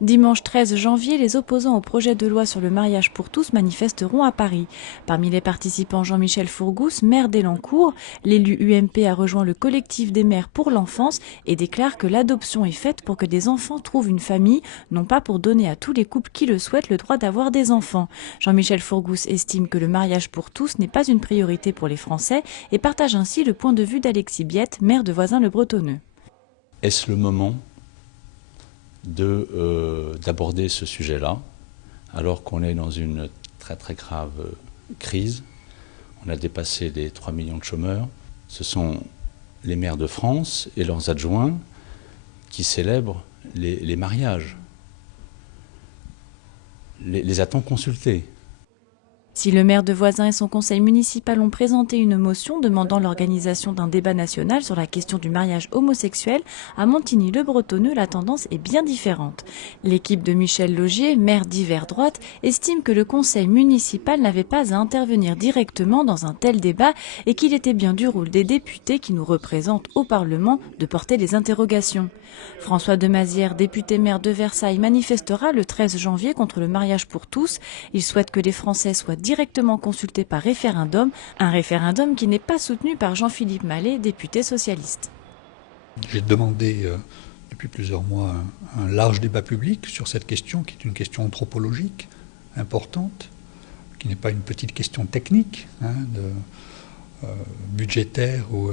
Dimanche 13 janvier, les opposants au projet de loi sur le mariage pour tous manifesteront à Paris. Parmi les participants, Jean-Michel Fourgousse, maire d'Elancourt. L'élu UMP a rejoint le collectif des maires pour l'enfance et déclare que l'adoption est faite pour que des enfants trouvent une famille, non pas pour donner à tous les couples qui le souhaitent le droit d'avoir des enfants. Jean-Michel Fourgousse estime que le mariage pour tous n'est pas une priorité pour les Français et partage ainsi le point de vue d'Alexis Biette, maire de Voisins-le-Bretonneux. Est-ce le moment d'aborder ce sujet-là, alors qu'on est dans une très très grave crise? On a dépassé les 3 millions de chômeurs. Ce sont les maires de France et leurs adjoints qui célèbrent les mariages. Les a-t-on consultés? Si le maire de Voisins et son conseil municipal ont présenté une motion demandant l'organisation d'un débat national sur la question du mariage homosexuel, à Montigny-le-Bretonneux, la tendance est bien différente. L'équipe de Michel Laugier, maire d'Hiver Droite, estime que le conseil municipal n'avait pas à intervenir directement dans un tel débat et qu'il était bien du rôle des députés qui nous représentent au Parlement de porter les interrogations. François Demazière, député maire de Versailles, manifestera le 13 janvier contre le mariage pour tous. Il souhaite que les Français soient directement consultés par référendum, un référendum qui n'est pas soutenu par Jean-Philippe Mallet, député socialiste. J'ai demandé depuis plusieurs mois un large débat public sur cette question, qui est une question anthropologique importante, qui n'est pas une petite question technique, budgétaire ou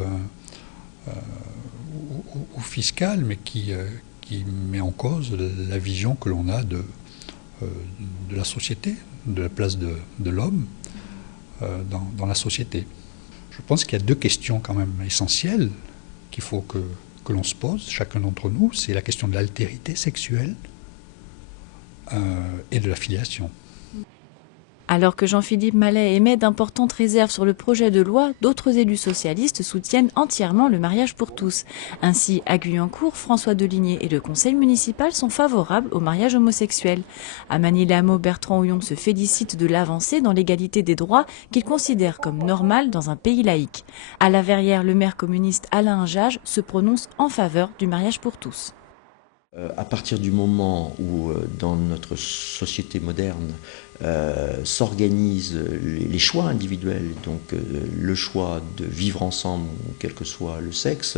fiscale, mais qui met en cause la vision que l'on a de la société, de la place de l'homme dans la société. Je pense qu'il y a deux questions quand même essentielles qu'il faut que l'on se pose, chacun d'entre nous. C'est la question de l'altérité sexuelle et de la filiation. Alors que Jean-Philippe Mallet émet d'importantes réserves sur le projet de loi, d'autres élus socialistes soutiennent entièrement le mariage pour tous. Ainsi, à Guyancourt, François Deligné et le conseil municipal sont favorables au mariage homosexuel. À Manille-les-Hameaux, Bertrand Houillon se félicite de l'avancée dans l'égalité des droits qu'il considère comme normale dans un pays laïque. À La Verrière, le maire communiste Alain Jage se prononce en faveur du mariage pour tous. À partir du moment où, dans notre société moderne, s'organisent les choix individuels, donc le choix de vivre ensemble, quel que soit le sexe,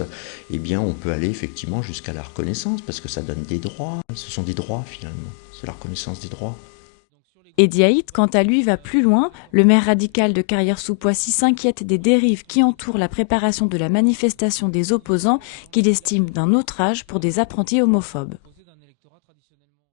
eh bien on peut aller effectivement jusqu'à la reconnaissance, parce que ça donne des droits. Ce sont des droits finalement, c'est la reconnaissance des droits. Edi Haït, quant à lui, va plus loin. Le maire radical de Carrière-sous-Poissy s'inquiète des dérives qui entourent la préparation de la manifestation des opposants qu'il estime d'un autre âge pour des apprentis homophobes.